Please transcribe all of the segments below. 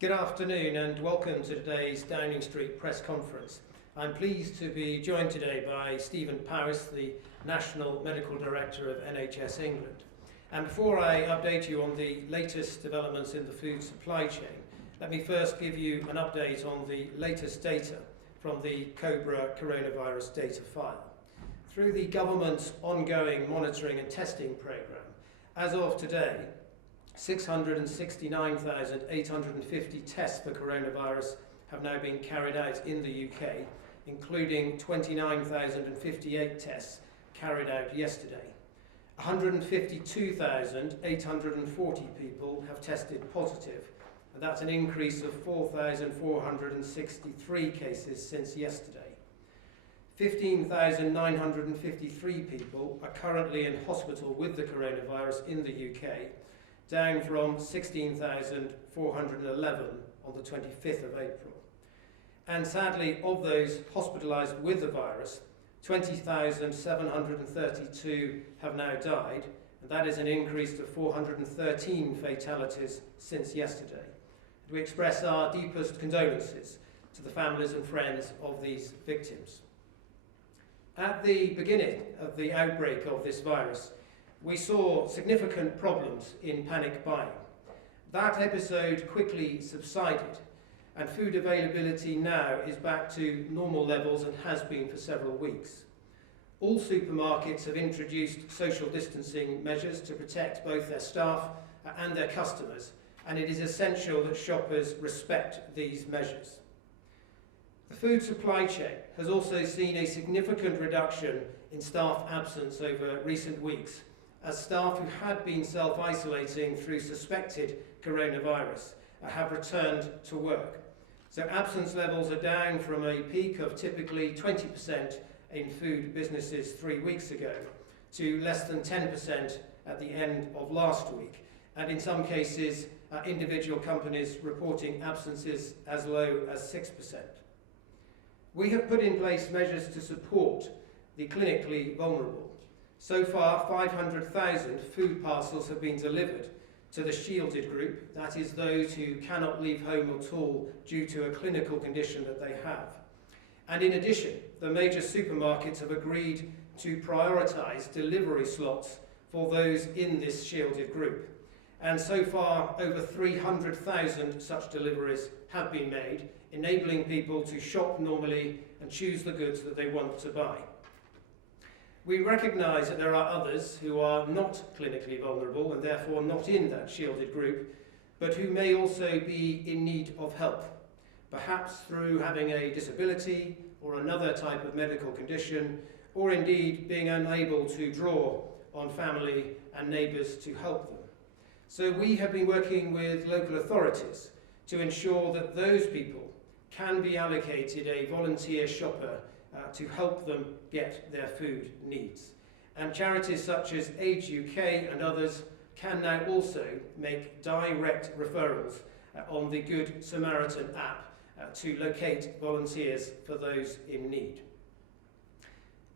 Good afternoon and welcome to today's Downing Street press conference. I'm pleased to be joined today by Stephen Powis, the National Medical Director of NHS England. And before I update you on the latest developments in the food supply chain, let me first give you an update on the latest data from the COBRA coronavirus data file. Through the government's ongoing monitoring and testing programme, as of today, 669,850 tests for coronavirus have now been carried out in the UK, including 29,058 tests carried out yesterday. 152,840 people have tested positive, and that's an increase of 4,463 cases since yesterday. 15,953 people are currently in hospital with the coronavirus in the UK, down from 16,411 on the 25th of April. And sadly, of those hospitalised with the virus, 20,732 have now died, and that is an increase of 413 fatalities since yesterday. We express our deepest condolences to the families and friends of these victims. At the beginning of the outbreak of this virus, we saw significant problems in panic buying. That episode quickly subsided, and food availability now is back to normal levels and has been for several weeks. All supermarkets have introduced social distancing measures to protect both their staff and their customers, and it is essential that shoppers respect these measures. The food supply chain has also seen a significant reduction in staff absence over recent weeks, as staff who had been self-isolating through suspected coronavirus have returned to work. So absence levels are down from a peak of typically 20% in food businesses 3 weeks ago to less than 10% at the end of last week, and in some cases individual companies reporting absences as low as 6%. We have put in place measures to support the clinically vulnerable. So far, 500,000 food parcels have been delivered to the shielded group, that is those who cannot leave home at all due to a clinical condition that they have. And in addition, the major supermarkets have agreed to prioritise delivery slots for those in this shielded group. And so far, over 300,000 such deliveries have been made, enabling people to shop normally and choose the goods that they want to buy. We recognise that there are others who are not clinically vulnerable and therefore not in that shielded group, but who may also be in need of help, perhaps through having a disability or another type of medical condition, or indeed being unable to draw on family and neighbours to help them. So we have been working with local authorities to ensure that those people can be allocated a volunteer shopper to help them get their food needs. And charities such as Age UK and others can now also make direct referrals on the Good Samaritan app to locate volunteers for those in need.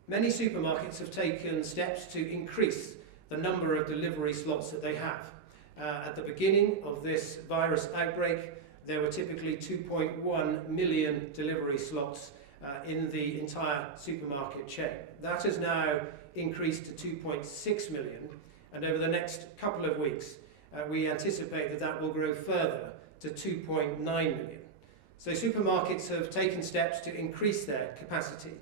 Many supermarkets have taken steps to increase the number of delivery slots that they have. At the beginning of this virus outbreak, there were typically 2.1 million delivery slots in the entire supermarket chain. That has now increased to 2.6 million, and over the next couple of weeks we anticipate that that will grow further to 2.9 million. So supermarkets have taken steps to increase their capacity.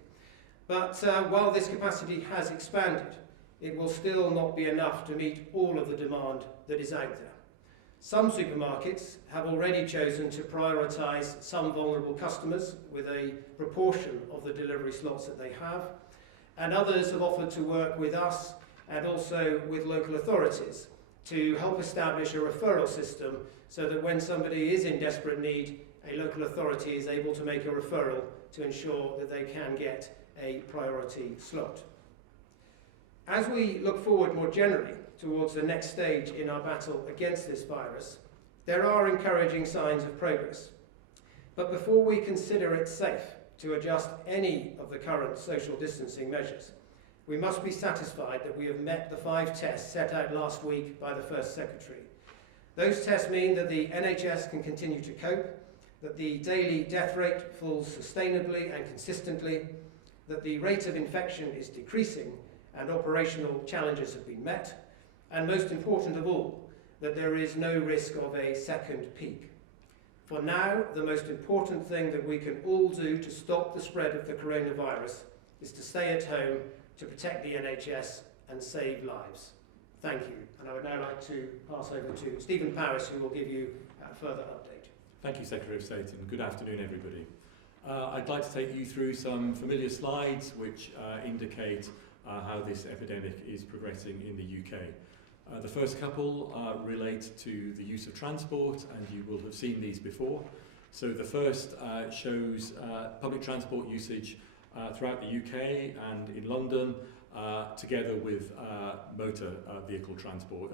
But while this capacity has expanded, it will still not be enough to meet all of the demand that is out there. Some supermarkets have already chosen to prioritise some vulnerable customers with a proportion of the delivery slots that they have, and others have offered to work with us and also with local authorities to help establish a referral system so that when somebody is in desperate need, a local authority is able to make a referral to ensure that they can get a priority slot. As we look forward more generally towards the next stage in our battle against this virus, there are encouraging signs of progress. But before we consider it safe to adjust any of the current social distancing measures, we must be satisfied that we have met the 5 tests set out last week by the First Secretary. Those tests mean that the NHS can continue to cope, that the daily death rate falls sustainably and consistently, that the rate of infection is decreasing and operational challenges have been met, and most important of all, that there is no risk of a second peak. For now, the most important thing that we can all do to stop the spread of the coronavirus is to stay at home, to protect the NHS and save lives. Thank you. And I would now like to pass over to Stephen Powis, who will give you a further update. Thank you, Secretary of State, and good afternoon, everybody. I'd like to take you through some familiar slides which indicate how this epidemic is progressing in the UK. The first couple relate to the use of transport, and you will have seen these before. So the first shows public transport usage throughout the UK and in London, together with motor vehicle transport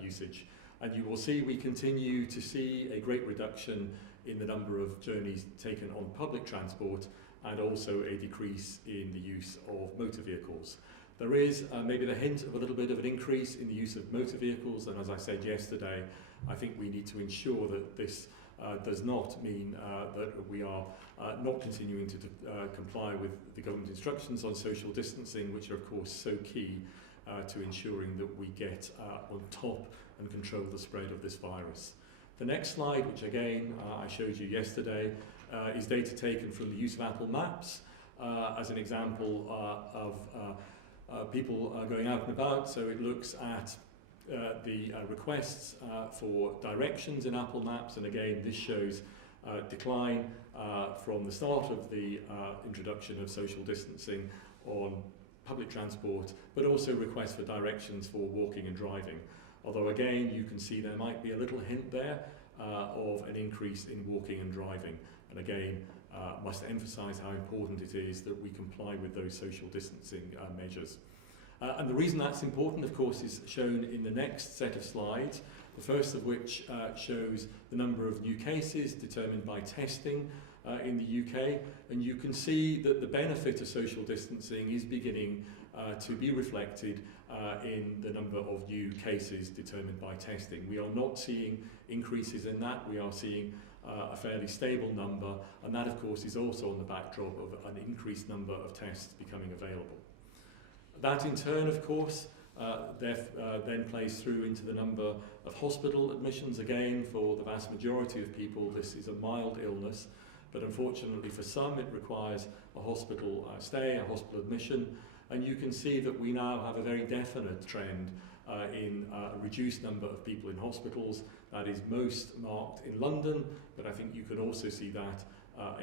usage. And you will see we continue to see a great reduction in the number of journeys taken on public transport, and also a decrease in the use of motor vehicles. There is maybe the hint of a little bit of an increase in the use of motor vehicles, and as I said yesterday, I think we need to ensure that this does not mean that we are not continuing to comply with the government instructions on social distancing, which are of course so key to ensuring that we get on top and control the spread of this virus. The next slide, which again I showed you yesterday, is data taken from the use of Apple Maps as an example of people going out and about. So it looks at the requests for directions in Apple Maps, and again this shows decline from the start of the introduction of social distancing on public transport, but also requests for directions for walking and driving. Although again you can see there might be a little hint there of an increase in walking and driving, and again must emphasise how important it is that we comply with those social distancing measures. And the reason that's important, of course, is shown in the next set of slides, the first of which shows the number of new cases determined by testing in the UK, and you can see that the benefit of social distancing is beginning to be reflected in the number of new cases determined by testing. We are not seeing increases in that, we are seeing a fairly stable number, and that of course is also on the backdrop of an increased number of tests becoming available. That in turn, of course, then plays through into the number of hospital admissions. Again, for the vast majority of people, this is a mild illness, but unfortunately for some it requires a hospital stay, a hospital admission, and you can see that we now have a very definite trend in a reduced number of people in hospitals. That is most marked in London, but I think you can also see that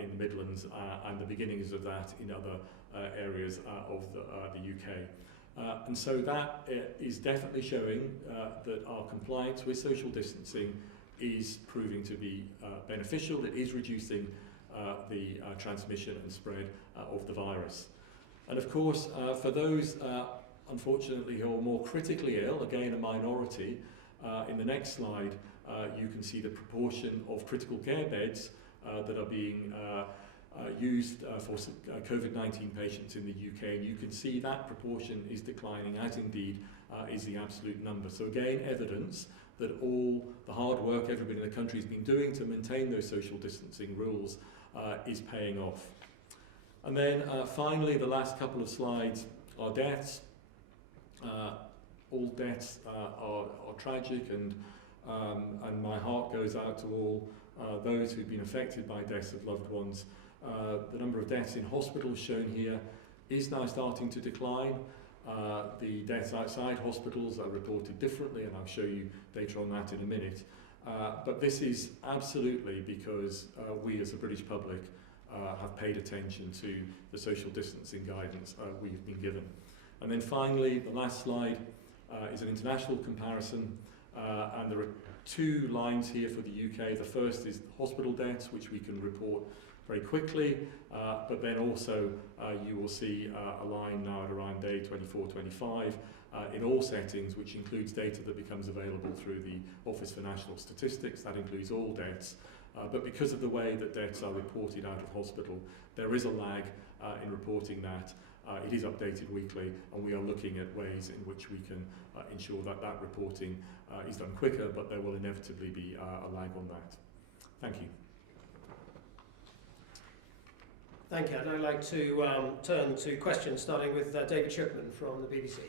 in the Midlands and the beginnings of that in other areas of the UK. And so that is definitely showing that our compliance with social distancing is proving to be beneficial. It is reducing the transmission and spread of the virus. And of course, for those unfortunately who are more critically ill, again a minority, in the next slide you can see the proportion of critical care beds that are being used for Covid-19 patients in the UK, and you can see that proportion is declining, as indeed is the absolute number. So again, evidence that all the hard work everybody in the country has been doing to maintain those social distancing rules is paying off. And then finally, the last couple of slides are deaths. All deaths are tragic, and my heart goes out to all those who've been affected by deaths of loved ones. The number of deaths in hospitals shown here is now starting to decline. The deaths outside hospitals are reported differently, and I'll show you data on that in a minute. But this is absolutely because we as a British public have paid attention to the social distancing guidance we've been given. And then finally, the last slide is an international comparison, and there are two lines here for the UK. The first is hospital deaths, which we can report very quickly, but then also you will see a line now at around day 24, 25 in all settings, which includes data that becomes available through the Office for National Statistics. That includes all deaths, but because of the way that deaths are reported out of hospital, there is a lag in reporting that, It is updated weekly, and we are looking at ways in which we can ensure that that reporting is done quicker, but there will inevitably be a lag on that. Thank you. Thank you. I'd now like to turn to questions, starting with David Shipman from the BBC.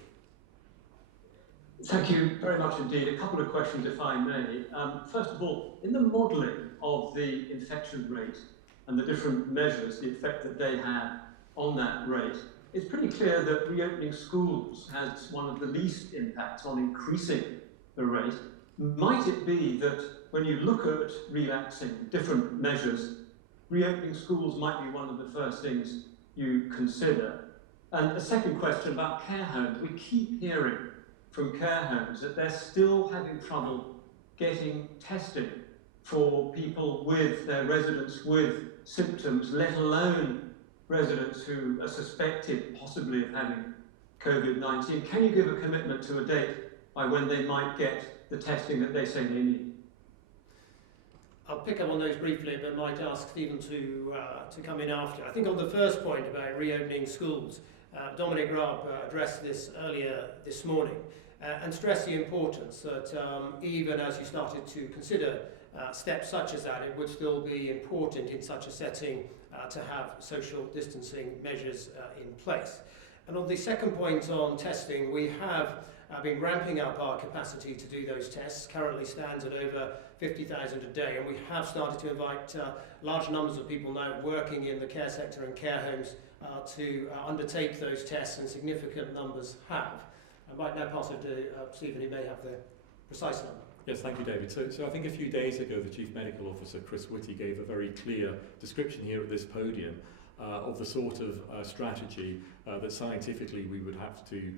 Thank you very much indeed. A couple of questions, if I may. First of all, in the modelling of the infection rate and the different measures, the effect that they had on that rate, it's pretty clear that reopening schools has one of the least impacts on increasing the rate. Might it be that when you look at relaxing different measures, reopening schools might be one of the first things you consider? And a second question about care homes. We keep hearing from care homes that they're still having trouble getting testing for people with their residents with symptoms, let alone residents who are suspected possibly of having COVID-19. Can you give a commitment to a date by when they might get the testing that they say they need? I'll pick up on those briefly, but might ask Stephen to come in after. I think on the first point about reopening schools, Dominic Raab addressed this earlier this morning and stressed the importance that even as you started to consider steps such as that, it would still be important in such a setting to have social distancing measures in place. And on the second point on testing, we have been ramping up our capacity to do those tests. Currently stands at over 50,000 a day, and we have started to invite large numbers of people now working in the care sector and care homes to undertake those tests, and significant numbers have. I might now pass it to Stephen, who may have the precise number. Yes, thank you, David. So I think a few days ago, the Chief Medical Officer, Chris Whitty, gave a very clear description here at this podium of the sort of strategy that scientifically we would have to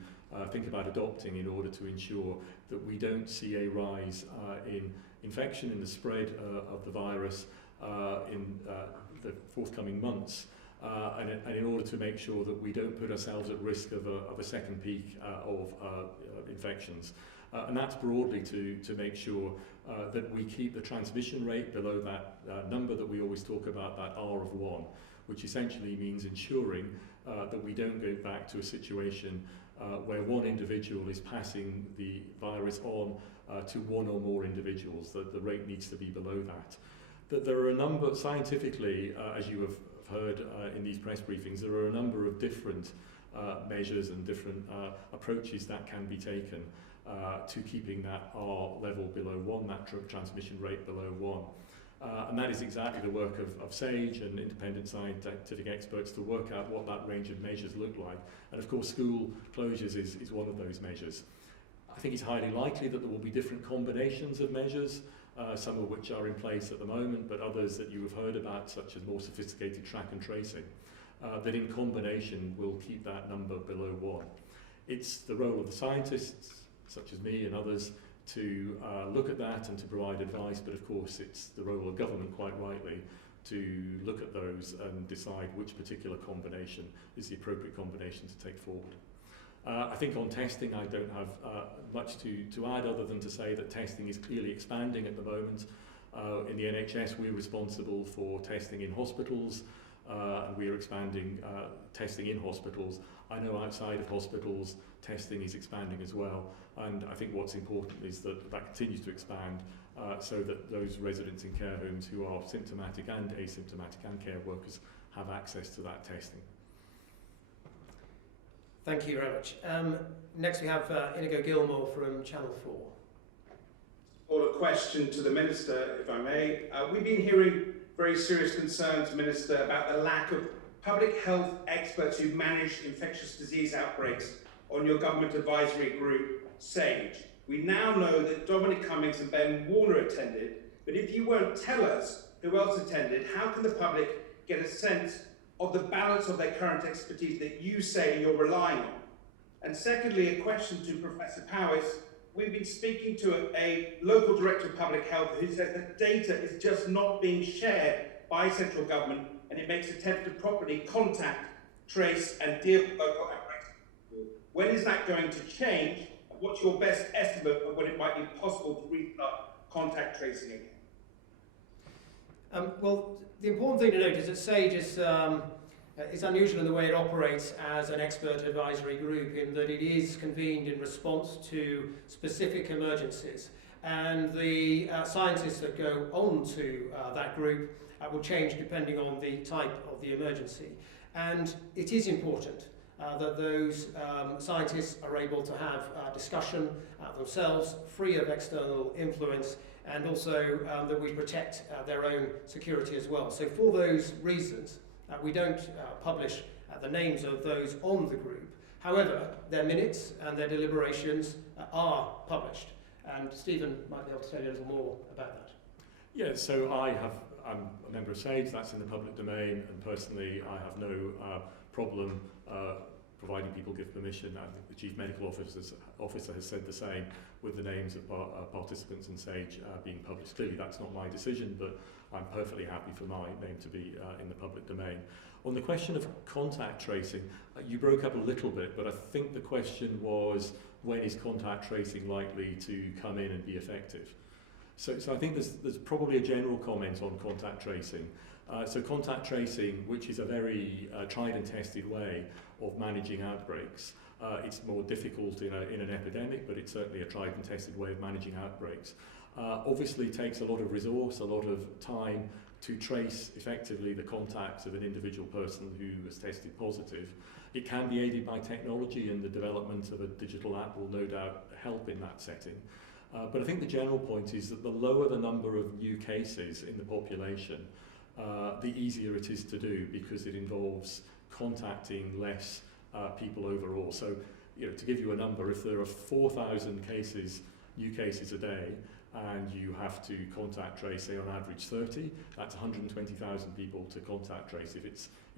think about adopting in order to ensure that we don't see a rise in infection, in the spread of the virus in the forthcoming months, and in order to make sure that we don't put ourselves at risk of a second peak of infections. And that's broadly to make sure that we keep the transmission rate below that number that we always talk about, that R of 1, which essentially means ensuring that we don't go back to a situation where one individual is passing the virus on to one or more individuals. That the rate needs to be below that. That there are a number, scientifically, as you have heard in these press briefings, there are a number of different measures and different approaches that can be taken to keeping that R level below 1, that transmission rate below 1. And that is exactly the work of SAGE and independent scientific experts to work out what that range of measures look like. And of course, school closures is one of those measures. I think it's highly likely that there will be different combinations of measures, some of which are in place at the moment, but others that you have heard about, such as more sophisticated track and tracing, that in combination will keep that number below 1. It's the role of the scientists, such as me and others, to look at that and to provide advice, but of course it's the role of government, quite rightly, to look at those and decide which particular combination is the appropriate combination to take forward. I think on testing I don't have much to add other than to say that testing is clearly expanding at the moment. In the NHS we're responsible for testing in hospitals, and we are expanding testing in hospitals. I know outside of hospitals testing is expanding as well, and I think what's important is that that continues to expand so that those residents in care homes who are symptomatic and asymptomatic and care workers have access to that testing. Thank you very much. Next we have Inigo Gilmore from Channel 4. Or a question to the Minister, if I may. We've been hearing very serious concerns, Minister, about the lack of public health experts who manage infectious disease outbreaks on your government advisory group, SAGE. We now know that Dominic Cummings and Ben Warner attended, but if you won't tell us who else attended, how can the public get a sense of the balance of their current expertise that you say you're relying on? And secondly, a question to Professor Powis. We've been speaking to a local director of public health who says that data is just not being shared by central government, and it makes attempts to properly contact, trace and deal with local outbreaks. When is that going to change? What's your best estimate of when it might be possible to restart contact tracing again? Well, the important thing to note is that SAGE is is unusual in the way it operates as an expert advisory group, in that it is convened in response to specific emergencies. And the scientists that go on to that group will change depending on the type of the emergency. And it is important that those scientists are able to have discussion themselves, free of external influence, and also that we protect their own security as well. So for those reasons, we don't publish the names of those on the group. However, their minutes and their deliberations are published. And Stephen might be able to tell you a little more about that. Yeah, so I'm a member of SAGE, that's in the public domain, and personally I have no problem providing people give permission. I think the Chief Medical Officer has said the same, with the names of participants in SAGE being published. Clearly that's not my decision, but I'm perfectly happy for my name to be in the public domain. On the question of contact tracing, you broke up a little bit, but I think the question was, when is contact tracing likely to come in and be effective? So I think there's probably a general comment on contact tracing. So contact tracing, which is a very tried and tested way of managing outbreaks, it's more difficult in an epidemic, but it's certainly a tried and tested way of managing outbreaks. Obviously takes a lot of resource, a lot of time to trace effectively the contacts of an individual person who has tested positive. It can be aided by technology, and the development of a digital app will no doubt help in that setting. But I think the general point is that the lower the number of new cases in the population, the easier it is to do, because it involves contacting less people overall. So, to give you a number, if there are 4,000 new cases a day, and you have to contact trace, say on average 30, that's 120,000 people to contact trace. If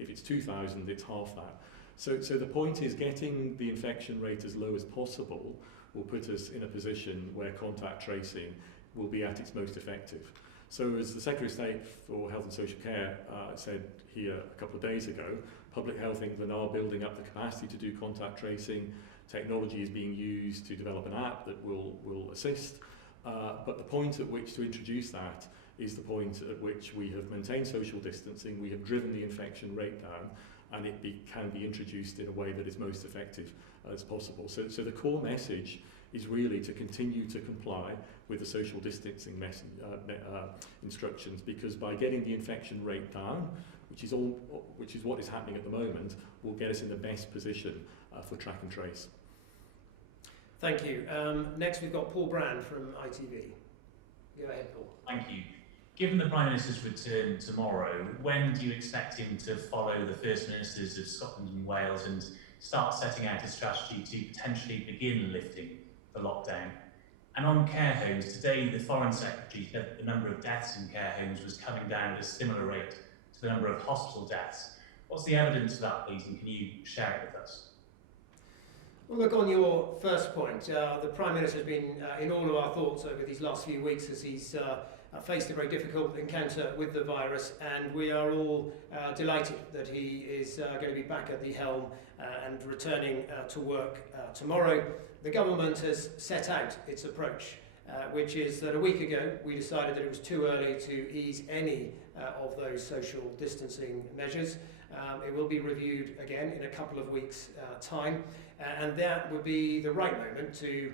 it's 2,000, it's half that. So the point is, getting the infection rate as low as possible will put us in a position where contact tracing will be at its most effective. So as the Secretary of State for Health and Social Care said here a couple of days ago, Public Health England are building up the capacity to do contact tracing. Technology is being used to develop an app that will assist. But the point at which to introduce that is the point at which we have maintained social distancing, we have driven the infection rate down, and it can be introduced in a way that is most effective as possible. So the core message is really to continue to comply with the social distancing instructions, because by getting the infection rate down, which is what is happening at the moment, will get us in the best position for track and trace. Thank you. Next we've got Paul Brand from ITV. Go ahead, Paul. Thank you. Given the Prime Minister's return tomorrow, when do you expect him to follow the First Ministers of Scotland and Wales and start setting out a strategy to potentially begin lifting the lockdown? And on care homes, today the Foreign Secretary said that the number of deaths in care homes was coming down at a similar rate to the number of hospital deaths. What's the evidence for that, please, and can you share it with us? Well, look, on your first point, the Prime Minister has been in all of our thoughts over these last few weeks as he's faced a very difficult encounter with the virus, and we are all delighted that he is going to be back at the helm and returning to work tomorrow. The government has set out its approach, which is that a week ago we decided that it was too early to ease any of those social distancing measures. It will be reviewed again in a couple of weeks' time, and that would be the right moment to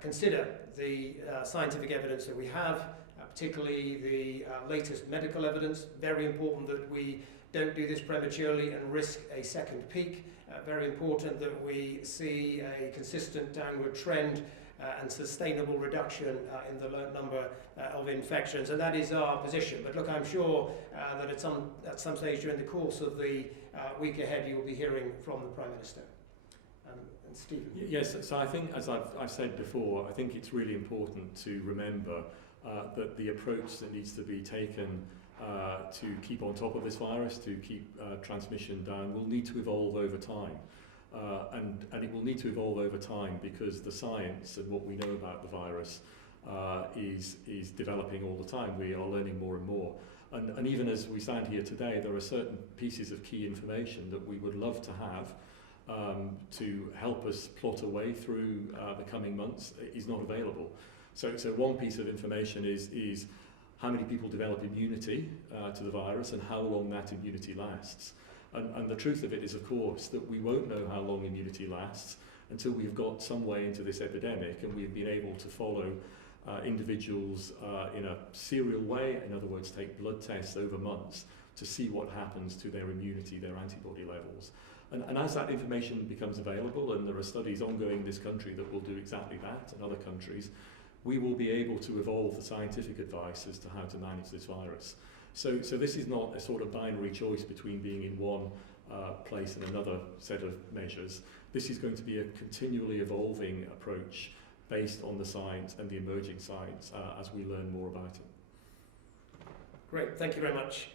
consider the scientific evidence that we have, particularly the latest medical evidence. Very important that we don't do this prematurely and risk a second peak. Very important that we see a consistent downward trend and sustainable reduction in the number of infections, and that is our position. But look, I'm sure that at some stage during the course of the week ahead, you will be hearing from the Prime Minister. And Stephen. Yes, so I think, as I've said before, I think it's really important to remember that the approach that needs to be taken to keep on top of this virus, to keep transmission down, will need to evolve over time. And it will need to evolve over time because the science and what we know about the virus is developing all the time. We are learning more and more. And even as we stand here today, there are certain pieces of key information that we would love to have to help us plot a way through the coming months is not available. So one piece of information is how many people develop immunity to the virus and how long that immunity lasts. And the truth of it is, of course, that we won't know how long immunity lasts until we've got some way into this epidemic and we've been able to follow individuals in a serial way, in other words, take blood tests over months to see what happens to their immunity, their antibody levels. And as that information becomes available, and there are studies ongoing in this country that will do exactly that, and other countries, we will be able to evolve the scientific advice as to how to manage this virus. So this is not a sort of binary choice between being in one place and another set of measures. This is going to be a continually evolving approach based on the science and the emerging science as we learn more about it. Great, thank you very much.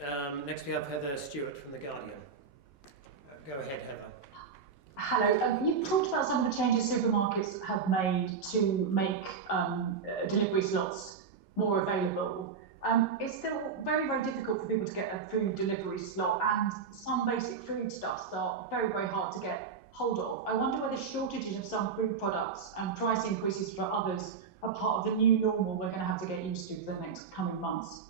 Next we have Heather Stewart from The Guardian. Go ahead, Heather. Hello. You've talked about some of the changes supermarkets have made to make delivery slots more available. It's still very, very difficult for people to get a food delivery slot, and some basic foodstuffs are very, very hard to get hold of. I wonder whether shortages of some food products and price increases for others are part of the new normal we're going to have to get used to for the next coming months.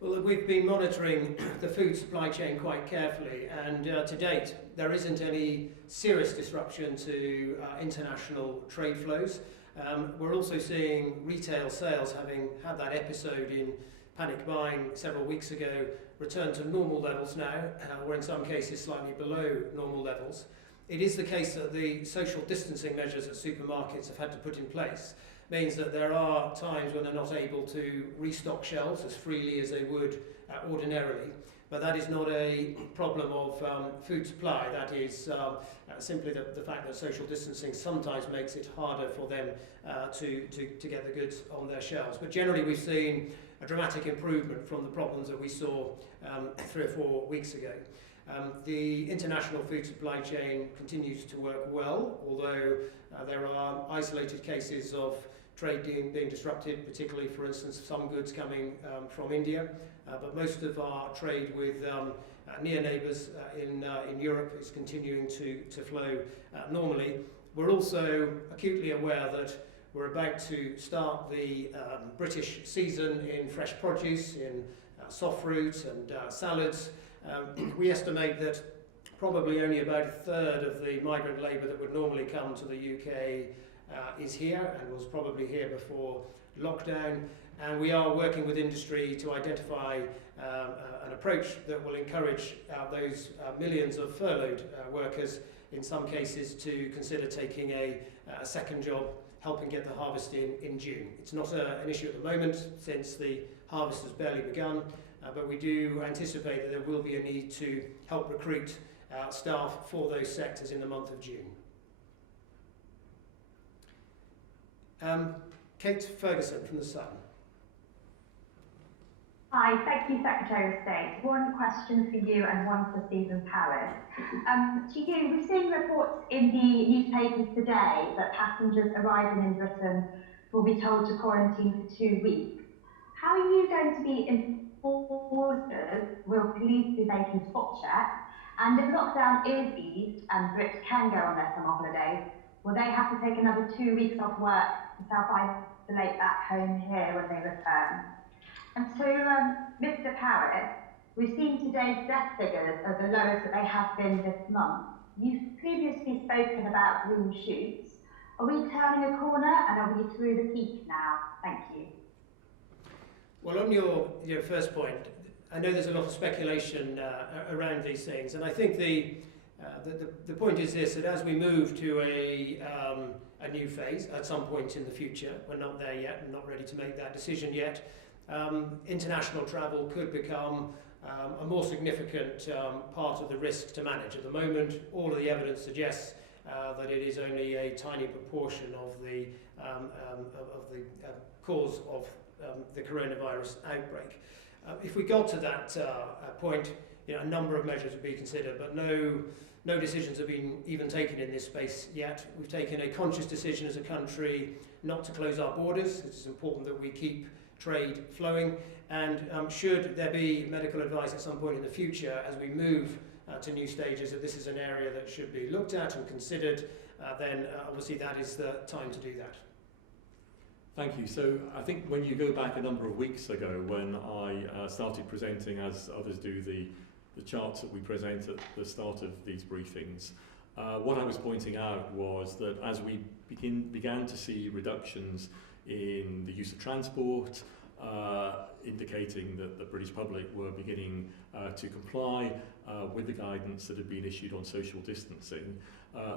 Well, we've been monitoring the food supply chain quite carefully, and to date there isn't any serious disruption to international trade flows. We're also seeing retail sales, having had that episode in panic buying several weeks ago, return to normal levels now, or in some cases slightly below normal levels. It is the case that the social distancing measures that supermarkets have had to put in place means that there are times when they're not able to restock shelves as freely as they would ordinarily. But that is not a problem of food supply. That is simply the fact that social distancing sometimes makes it harder for them to get the goods on their shelves. But generally we've seen a dramatic improvement from the problems that we saw 3 or 4 weeks ago. The international food supply chain continues to work well, although there are isolated cases of trade being disrupted, particularly, for instance, some goods coming from India. But most of our trade with near neighbours in Europe is continuing to flow normally. We're also acutely aware that we're about to start the British season in fresh produce, in soft fruit and salads. We estimate that probably only about a third of the migrant labour that would normally come to the UK is here and was probably here before lockdown. And we are working with industry to identify an approach that will encourage those millions of furloughed workers, in some cases, to consider taking a second job, helping get the harvest in June. It's not an issue at the moment, since the harvest has barely begun, but we do anticipate that there will be a need to help recruit staff for those sectors in the month of June. Kate Ferguson from The Sun. Hi, thank you, Secretary of State. One question for you and one for Stephen Powis. To you, we've seen reports in the newspapers today that passengers arriving in Britain will be told to quarantine for 2 weeks. How are you going to be enforcers? Will police be making spot checks? And if lockdown is eased and Brits can go on their summer holidays, will they have to take another 2 weeks off work to self-isolate back home here when they return? And to Mr. Powis, we've seen today's death figures as the lowest that they have been this month. You've previously spoken about green shoots. Are we turning a corner and are we through the peak now? Thank you. Well, on your first point, I know there's a lot of speculation around these things, and I think the point is this, that as we move to a new phase at some point in the future, we're not there yet and not ready to make that decision yet, international travel could become a more significant part of the risk to manage. At the moment, all of the evidence suggests that it is only a tiny proportion of the cause of the coronavirus outbreak. If we got to that point, a number of measures would be considered, but no decisions have been even taken in this space yet. We've taken a conscious decision as a country not to close our borders. It's important that we keep trade flowing, and should there be medical advice at some point in the future as we move to new stages that this is an area that should be looked at and considered, then obviously that is the time to do that. Thank you. So I think when you go back a number of weeks ago when I started presenting, as others do, the the charts that we present at the start of these briefings, what I was pointing out was that as we began to see reductions in the use of transport, indicating that the British public were beginning to comply with the guidance that had been issued on social distancing,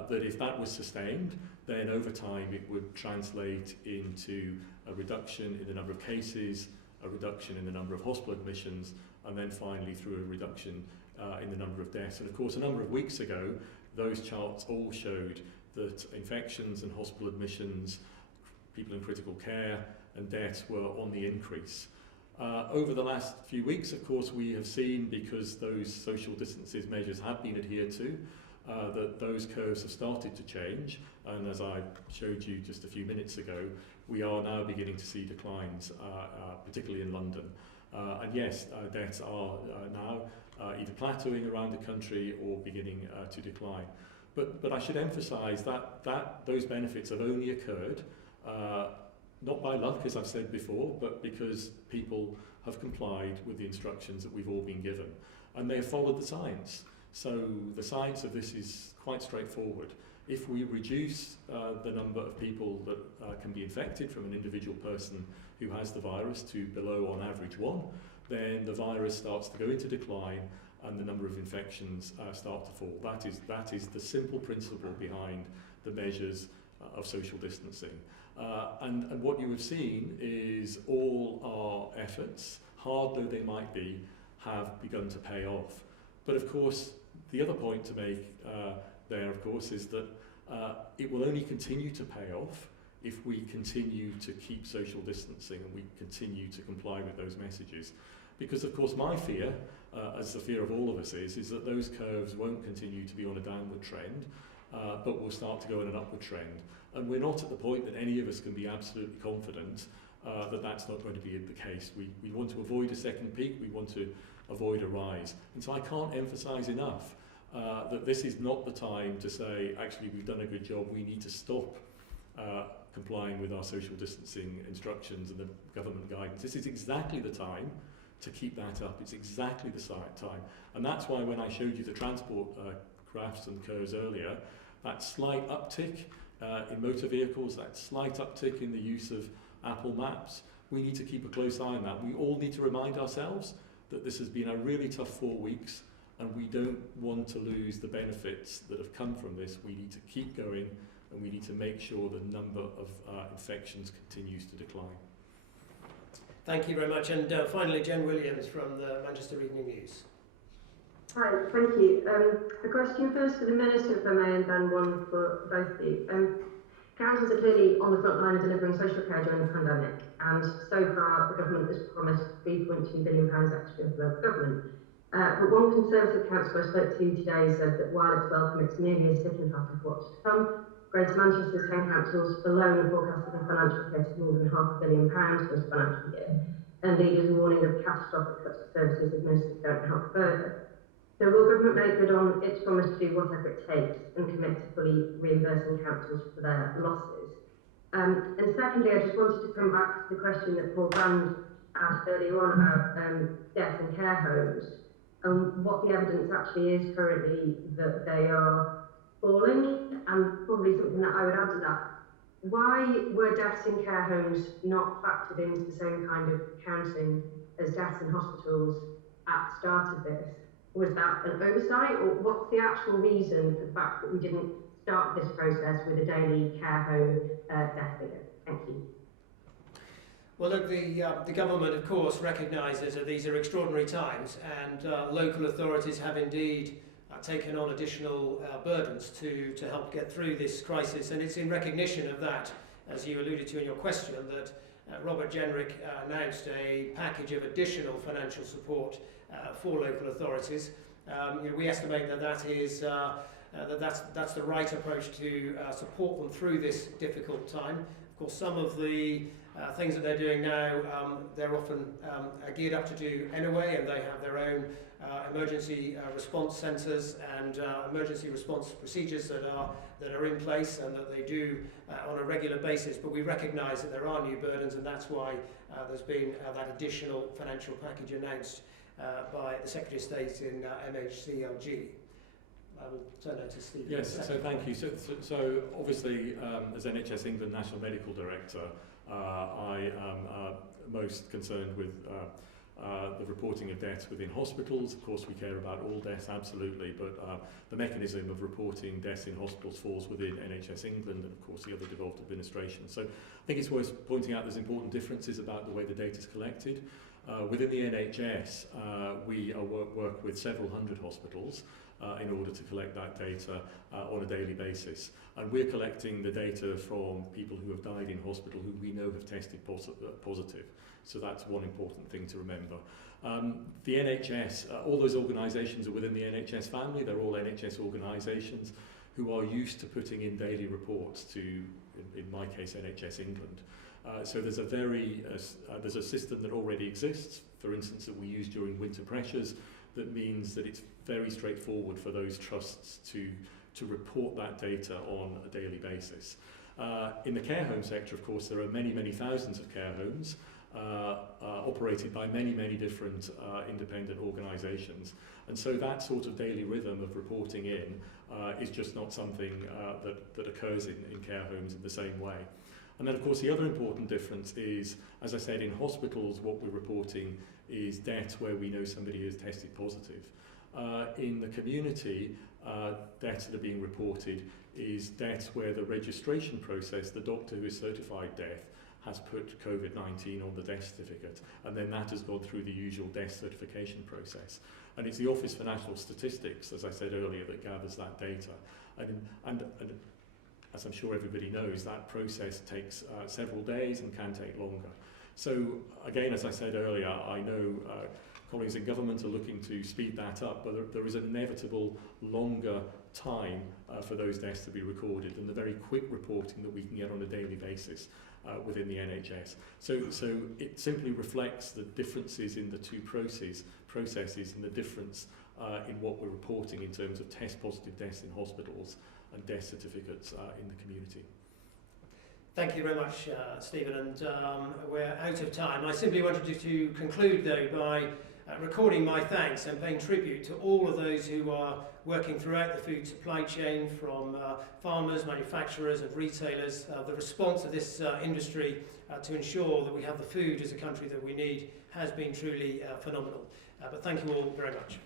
that if that was sustained, then over time it would translate into a reduction in the number of cases, a reduction in the number of hospital admissions, and then finally through a reduction in the number of deaths. And of course, a number of weeks ago, those charts all showed that infections and hospital admissions, people in critical care, and deaths were on the increase. Over the last few weeks, of course, we have seen, because those social distances measures have been adhered to, that those curves have started to change, and as I showed you just a few minutes ago, we are now beginning to see declines, particularly in London. And yes, deaths are now either plateauing around the country or beginning to decline. But I should emphasise that those benefits have only occurred not by luck, as I've said before, but because people have complied with the instructions that we've all been given. And they have followed the science. So the science of this is quite straightforward. If we reduce the number of people that can be infected from an individual person who has the virus to below, on average, 1, then the virus starts to go into decline and the number of infections start to fall. That is the simple principle behind the measures of social distancing. And what you have seen is all our efforts, hard though they might be, have begun to pay off. But of course, the other point to make there, of course, is that it will only continue to pay off if we continue to keep social distancing and we continue to comply with those messages. Because, of course, my fear, as the fear of all of us is that those curves won't continue to be on a downward trend, but will start to go in an upward trend. And we're not at the point that any of us can be absolutely confident that that's not going to be the case. We want to avoid a second peak, we want to avoid a rise. And so I can't emphasise enough that this is not the time to say, actually, we've done a good job, we need to stop complying with our social distancing instructions and the government guidance. This is exactly the time to keep that up. It's exactly the time. And that's why when I showed you the transport graphs and curves earlier, that slight uptick in motor vehicles, that slight uptick in the use of Apple Maps, we need to keep a close eye on that. We all need to remind ourselves that this has been a really tough 4 weeks and we don't want to lose the benefits that have come from this. We need to keep going and we need to make sure the number of infections continues to decline. Thank you very much. And finally, Jen Williams from the Manchester Evening News. Hi, thank you. A question first for the Minister, if I may, and then one for both of you. Councils are clearly on the front line of delivering social care during the pandemic, and so far the government has promised £3.2 billion extra for local government. But one Conservative councillor I spoke to today said that while it's welcome, it's merely a sticking part of what's to come. Greater Manchester's 10 councils alone are forecasting a financial hit of more than £500 million for this financial year, and leaders are warning of catastrophic cuts to services if ministers don't help further. So will government make good on its promise to do whatever it takes and commit to fully reimbursing councils for their losses? And secondly, I just wanted to come back to the question that Paul Brand asked earlier on about death in care homes and what the evidence actually is currently that they are falling, and probably something that I would add to that. Why were deaths in care homes not factored into the same kind of counting as deaths in hospitals at the start of this? Was that an oversight, or what's the actual reason for the fact that we didn't start this process with a daily care home death figure? Thank you. Well, look, the government, of course, recognises that these are extraordinary times, and local authorities have indeed taken on additional burdens to help get through this crisis, and it's in recognition of that, as you alluded to in your question, that Robert Jenrick announced a package of additional financial support for local authorities. We estimate that that's the right approach to support them through this difficult time. Of course, some of the things that they're doing now, they're often geared up to do anyway, and they have their own emergency response centres and emergency response procedures that are in place and that they do on a regular basis. But we recognise that there are new burdens, and that's why there's been that additional financial package announced by the Secretary of State in MHCLG. I will turn over to Stephen. Yes, so thank you. So obviously, as NHS England National Medical Director, I am most concerned with the reporting of deaths within hospitals. Of course, we care about all deaths, absolutely, but the mechanism of reporting deaths in hospitals falls within NHS England and, of course, the other devolved administrations. So I think it's worth pointing out there's important differences about the way the data is collected. Within the NHS, we work with several hundred hospitals in order to collect that data on a daily basis. And we're collecting the data from people who have died in hospital who we know have tested positive. So that's one important thing to remember. The NHS, all those organisations are within the NHS family. They're all NHS organisations who are used to putting in daily reports to, in my case, NHS England. So there's a system that already exists, for instance, that we use during winter pressures, that means that it's very straightforward for those trusts to report that data on a daily basis. In the care home sector, of course, there are many, many thousands of care homes operated by many, many different independent organisations. And so that sort of daily rhythm of reporting in is just not something that occurs in care homes in the same way. And then, of course, the other important difference is, as I said, in hospitals, what we're reporting is deaths where we know somebody has tested positive. In the community, deaths that are being reported is deaths where the registration process, the doctor who has certified death, has put Covid-19 on the death certificate, and then that has gone through the usual death certification process. And it's the Office for National Statistics, as I said earlier, that gathers that data. And as I'm sure everybody knows, that process takes several days and can take longer. So again, as I said earlier, I know colleagues in government are looking to speed that up, but there is an inevitable longer time for those deaths to be recorded than the very quick reporting that we can get on a daily basis within the NHS. So it simply reflects the differences in the two processes and the difference in what we're reporting in terms of test positive deaths in hospitals and death certificates in the community. Thank you very much, Stephen, and we're out of time. I simply wanted to conclude, though, by recording my thanks and paying tribute to all of those who are working throughout the food supply chain, from farmers, manufacturers and retailers. The response of this industry to ensure that we have the food as a country that we need has been truly phenomenal. But thank you all very much.